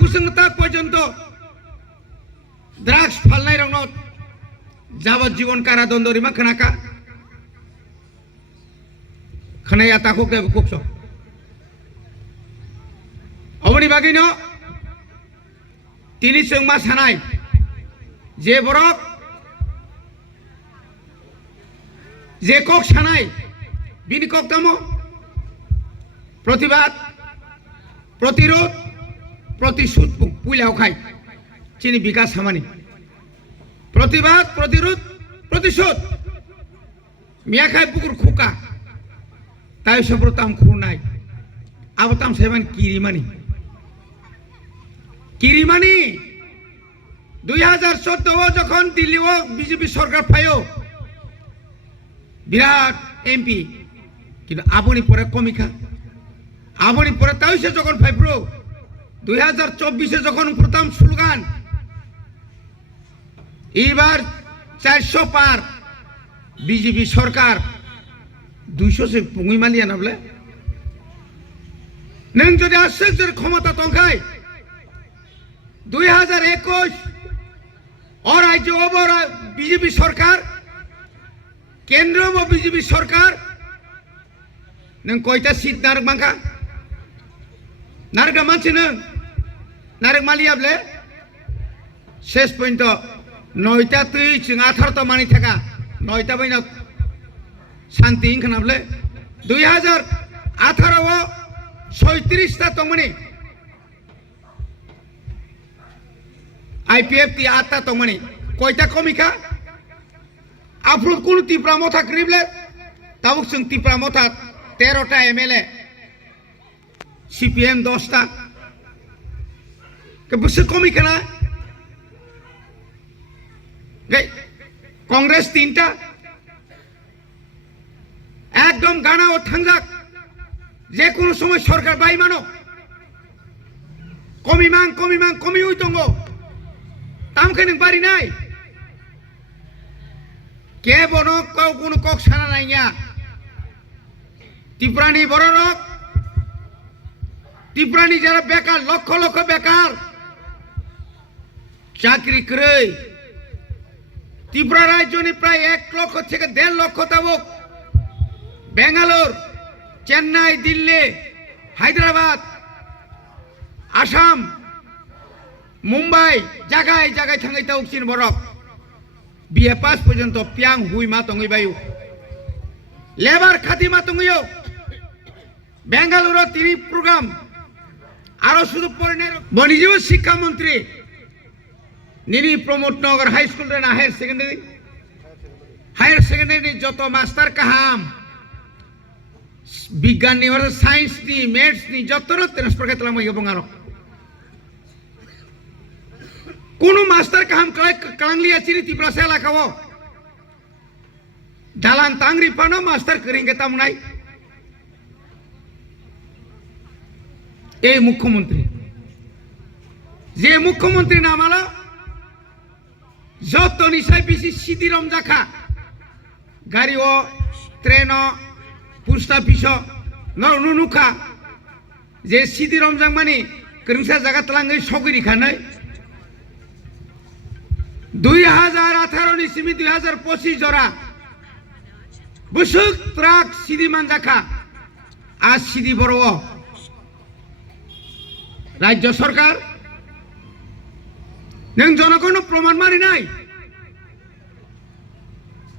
बुसंग तक पर्यंत ड्राग्स फालनाय रंग যাবজ্জীবন কারাদণ্ড রিমা খানাকা খানায়া তাকো কে কুকছ অবনি বাগিনো তিনি চংমা সানাই যে বরক যে কক সানাই বিনি কক দামো প্রতিবাদ প্রতিরোধ প্রতিশোধ পুইলাও খাই চিনি বিকাশ সামানি प्रतिबाद प्रतिरोध प्रतिशोध मियाखाय पुकुर खुका ताई सब्रताम खुरनाय आबताम सेवन किरिमानी 2014 যখন দিল্লিও বিজেপি সরকার ফায়ো বিরাট এমপি কিন্তু আপনি পরে কমিখা আপনি পরে তাইছে যখন ফাইব্রো 2024 যখন প্রথম স্লোগান এবার 400 পার বিজেপি সরকার 200 से पुंगी मालिया ना बोले नों যদি আশ্চর্যের ক্ষমতা তংখাই 2021 और राज्य और बीजेपी सरकार केंद्र में बीजेपी सरकार नों कयटा सीट नारक मांखा नारक मानसि नों नारक मालिया बोले शेष पॉइंट 9টা তুই 18টা মানি থাকা 9টা বইনা শান্তি ইনখানাবলে 2018 ও 36টা তমনি আইপিএফ তি 8টা তমনি কয়টা কমিকা আফরুদ কোন ত্রিপুরা মথা ক্রিবলে তাবুক সং ত্রিপুরা মথা 13টা এমএলএ সিপিএম 10টা কে বসে কমিকা না कांग्रेस 3টা एकदम गाना और थांजाक जे कोनो समय सरकार बाई मानो कमिमां कमी हुई दंगो तामखे नों बारी नाय के बनो कोनो कक साना नाइया त्रिपुरानी बड़ रक त्रिपुरानी যারা বেকার লক্ষ লক্ষ বেকার চাকরি করে त्रिपुरा राज्य ने प्राय 1 लक्ष থেকে 1.5 লক্ষ তাবুক बेंगालोर चेन्नई दिल्ली हैदराबाद आसाम मुम्बाई जगह जगह थांगाय ताबुक चिन बरक बीए पास पर्यंत पियांग हुई मा तंगै बायु लेबर खाती मा तंगैयो बेंगालुरु तिनि प्रोग्राम आरो शुधु पढ़ने बनिजो शिक्षा मंत्री निरी प्रमोद नगर हाई स्कूल रे ना हायर सेकेंडरी जो तो मास्टर कहाम विज्ञान नि और साइंस नि मैथ्स नि जतरो ट्रांसफर केतला मय बंगारो कोनो मास्टर कहाम कलांगलिया चिरी त्रिपुरा से लाखावो दालान तांगरी पानो मास्टर करेंगे तामुनाई ए मुख्यमंत्री जे मुख्यमंत्री नाम आलो যত নিশাই বেশি সিদি রমজাখা গাড়িও ট্রেন পোস্ট অফিস নুনুখা যে সিদি রমজাং মানে করিংসা জায়গা তলাঙ্গই সগরি খানাই 2018 নিসিমি 2025 জরা বুসুক ট্রাক সিদি মানজাখা আজ সিদি বড় রাজ্য সরকার नों जनगण प्रमाण मारि नाय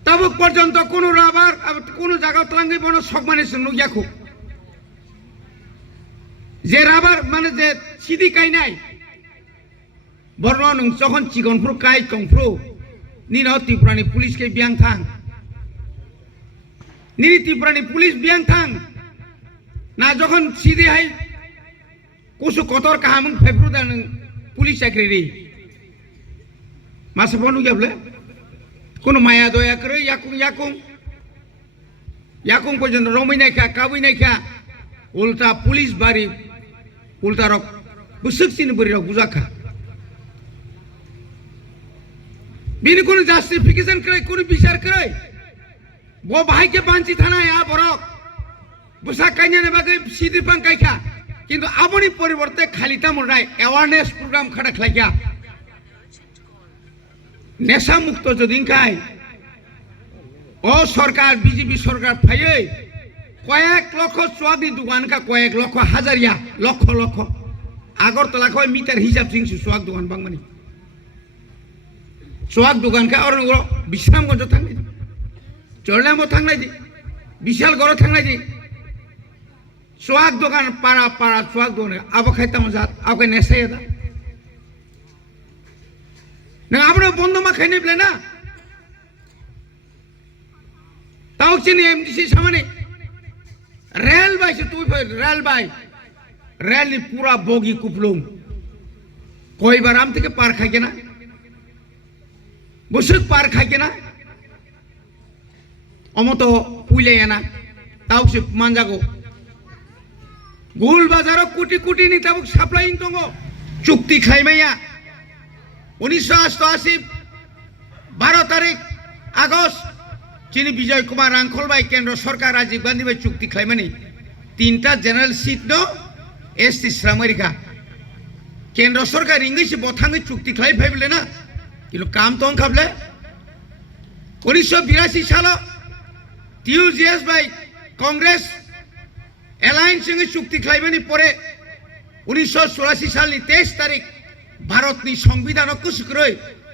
तबुक पर्यंत कोनो राबार कोनो जागा तलांगै बनो सकमाने सुनु याखु जे राबार माने जे सिदी कायनाय बरनो नों जखन चिगनफ्रु काय कंफ्रु निनो त्रिपुरानि पुलिस के बियां थां निरि त्रिपुरानि पुलिस बियां थां ना जखन सिदी हाय कुसु कतर काहामन फेब्रु दा नों police secretary masa ponu ya ble kono maya doya kre yakung পর্যন্ত রমই নাই খা কাবুই নাই খা উল্টা পুলিশ বাড়ি উল্টা রক বুসুকসিন বরি রক বুজাখা বিনি কোন জাস্টিফিকেশন করে কোন বিচার করে বো ভাই কে বাঞ্চি থানা আ বরক বুসা কাইনা নে বাগে সিদি পাং কাইখা কিন্তু আপনি পরিবর্তে খালি তেমন নাই অ্যাওয়ারনেস প্রোগ্রাম খাটা খাইয়া নেশা মুক্ত যদি খাই ও সরকার বিজেপি সরকার ফাইয়ে কয়েক লক্ষ সোয়াদি দোকান কা কয়েক লক্ষ হাজারিয়া লক্ষ লক্ষ আগরতলা কয় মিটার হিসাব সিংসু সোয়াগ দোকান বাংমানি সোয়াগ দোকান কা আর বিশ্রামগঞ্জ থাকনাই চরলামও থাকনাই দি বিশাল গড় থাকনাই দি সোয়াগ দোকান পাড়া পাড়া সোয়াগ দোকান আবো খাইতাম জাত আবকে নেশাই দা না আপনার বন্ধ মা খাই নেবলে না তাও চিনি এমডিসি সামনে रेल बाई से तू रेल बाई रेल पूरा बोगी कुपलुम कोई बार आम थे पार खाई के ना बुशुक पार खाई के ना अमतो पुले ना ताऊ से मांजागो गोल बाजारो कुटी कुटी नहीं ताऊ सप्लाई इंतोंगो चुक्ति खाई में या 1988 12 तारीख अगस्त चीनी विजय कुमार आंखल भाई केंद्र सरकार राजीव गांधी भाई चुक्ति खाइमानी 3टा जनरल सीट नो एसटी श्रमिका केंद्र सरकार इंग्लिश बथांगे चुक्ति खाइ भाइबले ना किलो काम तो खाबले 1982 साल टीयूजीएस भाई कांग्रेस एलायंस संगे चुक्ति खाइमानी परे 1984 साल 23 तारीख भारत नि संविधान कुसुक्रय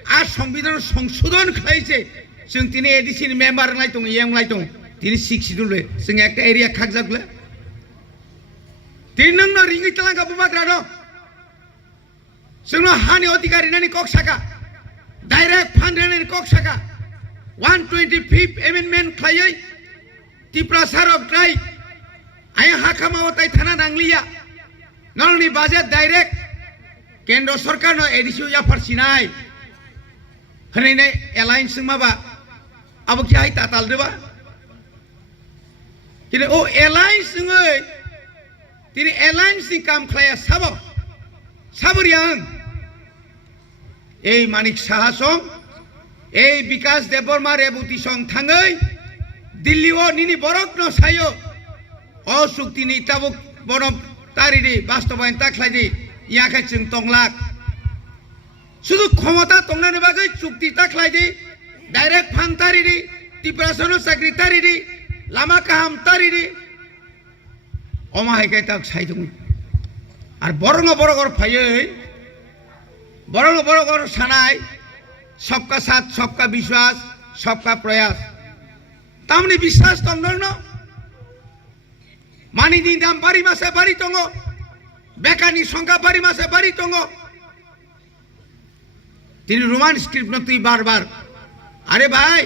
आ संविधान संशोधन खाइছে जों तिनी एडिसि मेम्बार लाई दं यंग लाई दं तिनी 6 दुले जों एक एरिया खागजागले तिन नंग रिंगि तलांगा बुबाग्रा दं जों हानि अधिकारी नानि कक साका डाइरेक्ट फान्ड रेनानि कक साका 125th एमेंडमेंट खायै तिप्रा सारक ट्राइ आय हाखामावताय थाना नांगलिया नलनि बाजेट डाइरेक्ट केंद्र सरकार नो एडिसि याफारसिनाय हरैनाय एलायंस माबा अब क्या है ताताल देवा किने ओ एलायंस नङै तिनी एलायंस नि काम खाया साबरियां ए मानिक साहासं ए विकास देबबर्मा रेबुति सं थाङै दिल्ली ओ निनि बरक न सायो ओ सुक्ति नि ताबुक बनम तारिनि बास्तबायन ताख्लायनि याखै जों तंलाक शुधु क्षमता तंनानि बागै चुक्ति ताख्लायनि डायरेक्ट फान तारिनि तिप्रासनो साख्रि तारिनि लामा काहाम तारिनि अमाहाय गायता साइदुं आर बरंग बरगर फायै बरंग बरगर सानाय सबका साथ सबका विश्वास सबका प्रयास तामनि विश्वास तंगनो मानिनि दाम बारि मासे बारि तंगो बेकारनि संख्या बारि मासे बारि तंगो तिनी रोमान स्क्रिप्ट न तुई बार बार अरे भाई